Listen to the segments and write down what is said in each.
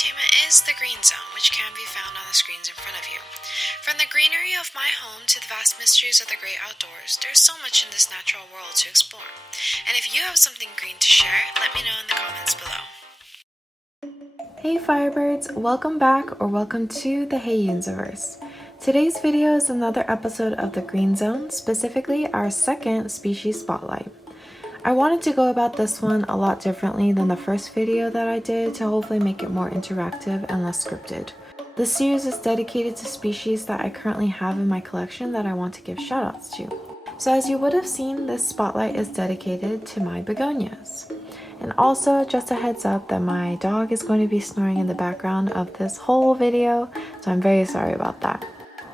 entertainment is the green zone, which can be found on the screens in front of you. From the greenery of my home to the vast mysteries of the great outdoors, there's so much in this natural world to explore. And if you have something green to share, let me know in the comments below. Hey Firebirds, welcome back or welcome to the HeyEunziverse. Today's video is another episode of the Green Zone, specifically our second species spotlight. I wanted to go about this one a lot differently than the first video that I did to hopefully make it more interactive and less scripted. This series is dedicated to species that I currently have in my collection that I want to give shoutouts to. So as you would have seen, this spotlight is dedicated to my begonias. And also just a heads up that my dog is going to be snoring in the background of this whole video, so I'm very sorry about that.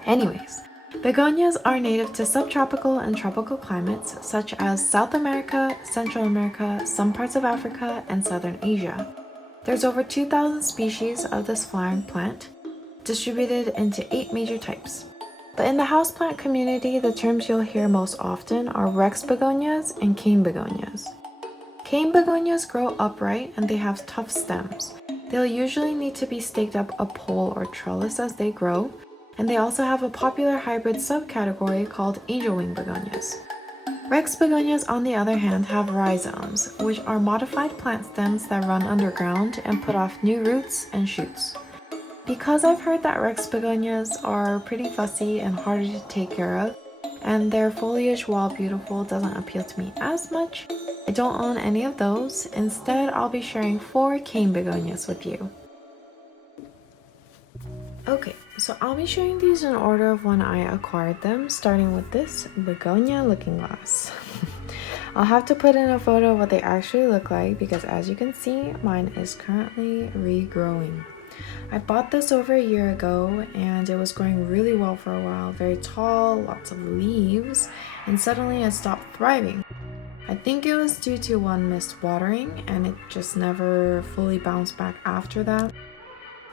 Anyways, begonias are native to subtropical and tropical climates such as South America, Central America, some parts of Africa, and Southern Asia. There's over 2,000 species of this flowering plant, distributed into 8 major types. But in the houseplant community, the terms you'll hear most often are Rex begonias and cane begonias. Cane begonias grow upright and they have tough stems. They'll usually need to be staked up a pole or trellis as they grow, and they also have a popular hybrid subcategory called angel wing begonias. Rex begonias, on the other hand, have rhizomes, which are modified plant stems that run underground and put off new roots and shoots. Because I've heard that Rex begonias are pretty fussy and harder to take care of, and their foliage, while beautiful, doesn't appeal to me as much, I don't own any of those. Instead, I'll be sharing 4 cane begonias with you. Okay, so I'll be showing these in order of when I acquired them, starting with this Begonia Looking Glass. I'll have to put in a photo of what they actually look like because, as you can see, mine is currently regrowing. I bought this over a year ago and it was growing really well for a while, very tall, lots of leaves, and suddenly it stopped thriving. I think it was due to one missed watering and it just never fully bounced back after that.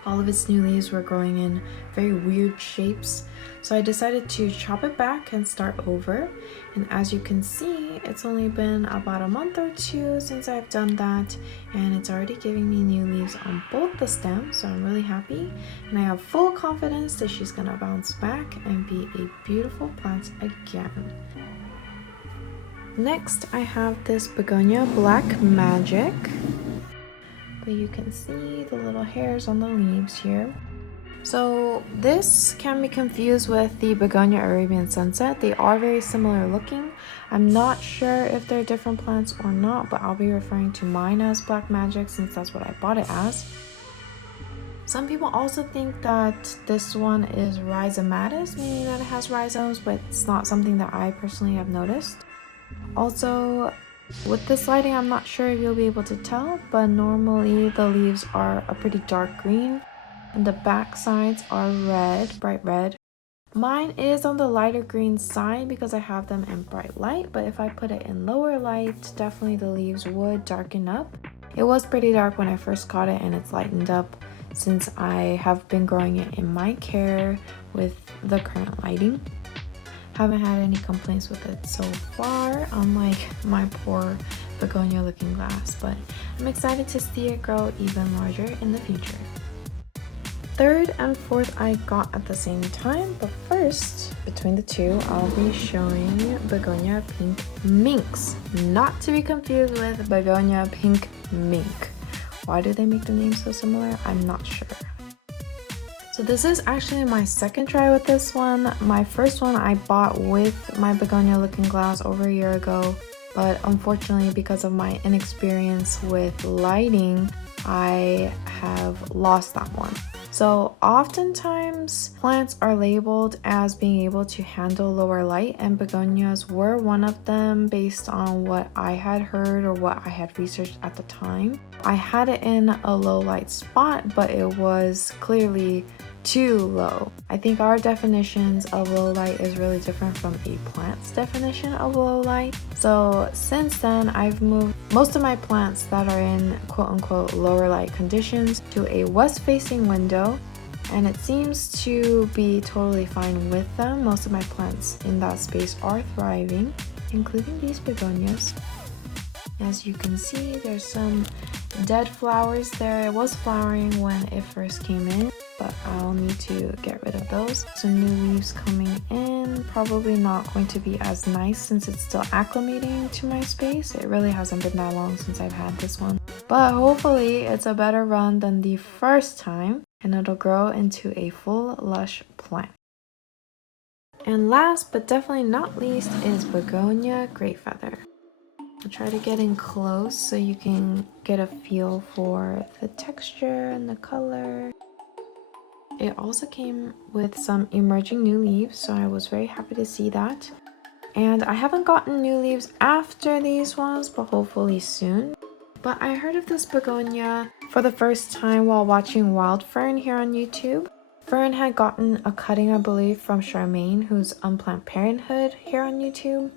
All of its new leaves were growing in very weird shapes, so I decided to chop it back and start over. And as you can see, it's only been about a month or 2 since I've done that, and it's already giving me new leaves on both the stems, so I'm really happy. And I have full confidence that she's gonna bounce back and be a beautiful plant again. Next, I have this Begonia Black Magic. But you can see the little hairs on the leaves here. So this can be confused with the Begonia Arabian Sunset. They are very similar looking. I'm not sure if they're different plants or not, but I'll be referring to mine as Black Magic since that's what I bought it as. Some people also think that this one is rhizomatous, meaning that it has rhizomes, but it's not something that I personally have noticed. Also, with this lighting, I'm not sure if you'll be able to tell, but normally the leaves are a pretty dark green and the back sides are red, bright red. Mine is on the lighter green side because I have them in bright light, but if I put it in lower light, definitely the leaves would darken up. It was pretty dark when I first got it and it's lightened up since I have been growing it in my care with the current lighting. Haven't had any complaints with it so far, unlike my poor Begonia Looking Glass, but I'm excited to see it grow even larger in the future. Third and fourth I got at the same time, but first, between the two, I'll be showing Begonia Pink Minx, not to be confused with Begonia Pink Mink. Why do they make the names so similar? I'm not sure. So this is actually my second try with this one. My first one I bought with my Begonia Looking Glass over a year ago, but unfortunately because of my inexperience with lighting, I have lost that one. So oftentimes plants are labeled as being able to handle lower light, and begonias were one of them based on what I had heard or what I had researched at the time. I had it in a low light spot, but it was clearly too low. I think our definitions of low light is really different from a plant's definition of low light. So since then, I've moved most of my plants that are in quote-unquote lower light conditions to a west-facing window, and it seems to be totally fine with them. Most of my plants in that space are thriving, including these begonias. As you can see, there's some dead flowers there. It was flowering when it first came in, but I'll need to get rid of those. Some new leaves coming in, probably not going to be as nice since it's still acclimating to my space. It really hasn't been that long since I've had this one, but hopefully it's a better run than the first time and it'll grow into a full lush plant. And last but definitely not least is Begonia Grey Feather. I'll try to get in close so you can get a feel for the texture and the color. It also came with some emerging new leaves, so I was very happy to see that. And I haven't gotten new leaves after these ones, but hopefully soon. But I heard of this begonia for the first time while watching Wild Fern here on YouTube. Fern had gotten a cutting, I believe, from Charmaine, who's Unplanned Parenthood here on YouTube.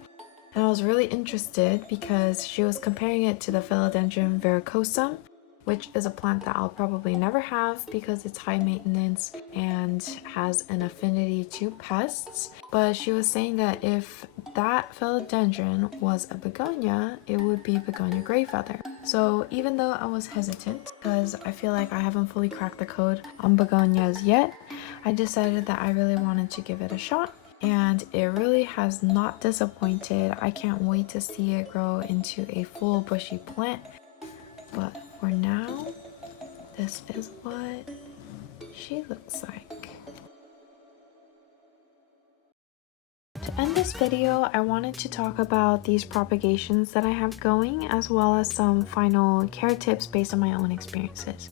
And I was really interested because she was comparing it to the Philodendron verrucosum, which is a plant that I'll probably never have because it's high maintenance and has an affinity to pests. But she was saying that if that philodendron was a begonia, it would be Begonia Grey Feather. So even though I was hesitant because I feel like I haven't fully cracked the code on begonias yet, I decided that I really wanted to give it a shot. And it really has not disappointed. I can't wait to see it grow into a full bushy plant. But for now, this is what she looks like. To end this video, I wanted to talk about these propagations that I have going, as well as some final care tips based on my own experiences.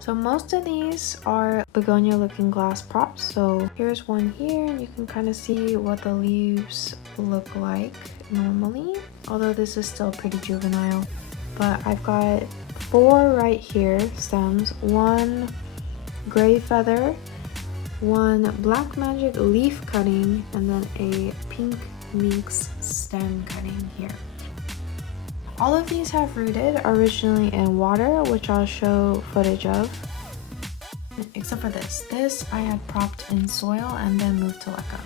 So most of these are Begonia Looking Glass props. So here's one here, and you can kind of see what the leaves look like normally, although this is still pretty juvenile. But I've got 4 right here stems, 1 Grey Feather, 1 Black Magic leaf cutting, and then a Pink Minx stem cutting here. All of these have rooted originally in water, which I'll show footage of. Except for this. This I had propped in soil and then moved to Leca.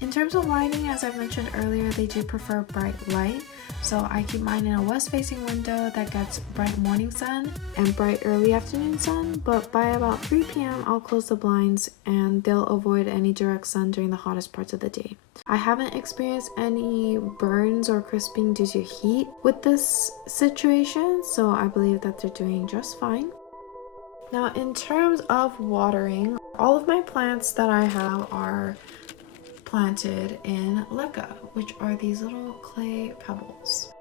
In terms of lighting, as I mentioned earlier, they do prefer bright light. So I keep mine in a west-facing window that gets bright morning sun and bright early afternoon sun, but by about 3 p.m. I'll close the blinds and they'll avoid any direct sun during the hottest parts of the day. I haven't experienced any burns or crisping due to heat with this situation, so I believe that they're doing just fine. Now, in terms of watering, all of my plants that I have are planted in leca, which are these little clay pebbles.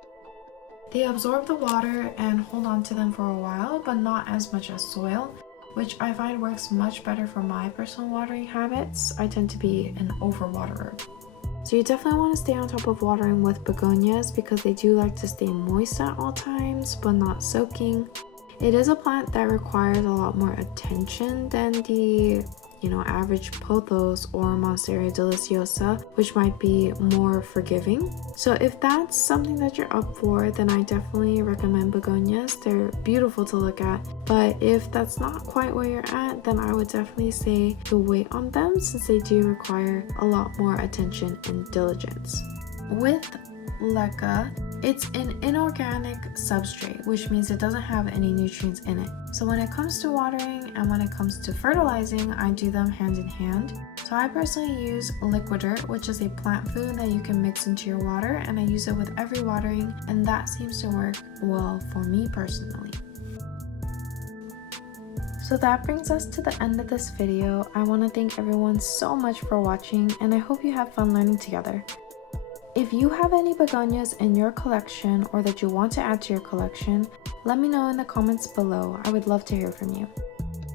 They absorb the water and hold on to them for a while, but not as much as soil, which I find works much better for my personal watering habits. I tend to be an overwaterer. So you definitely want to stay on top of watering with begonias because they do like to stay moist at all times, but not soaking. It is a plant that requires a lot more attention than the average pothos or Monstera deliciosa, which might be more forgiving. So if that's something that you're up for, then I definitely recommend begonias. They're beautiful to look at, but if that's not quite where you're at, then I would definitely say to wait on them since they do require a lot more attention and diligence. With leca, it's an inorganic substrate, which means it doesn't have any nutrients in it. So when it comes to watering and when it comes to fertilizing, I do them hand in hand. So I personally use liquid dirt, which is a plant food that you can mix into your water, and I use it with every watering, and that seems to work well for me personally. So that brings us to the end of this video. I want to thank everyone so much for watching, and I hope you have fun learning together. If you have any begonias in your collection or that you want to add to your collection, let me know in the comments below. I would love to hear from you.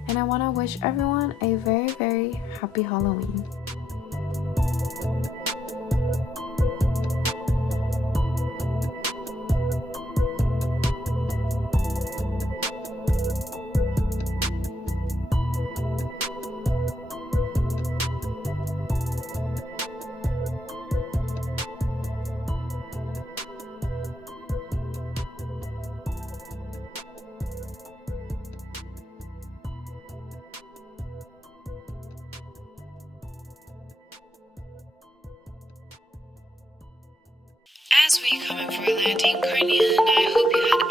And I want to wish everyone a very, very happy Halloween. as we come in for a landing, Carnia and I hope you had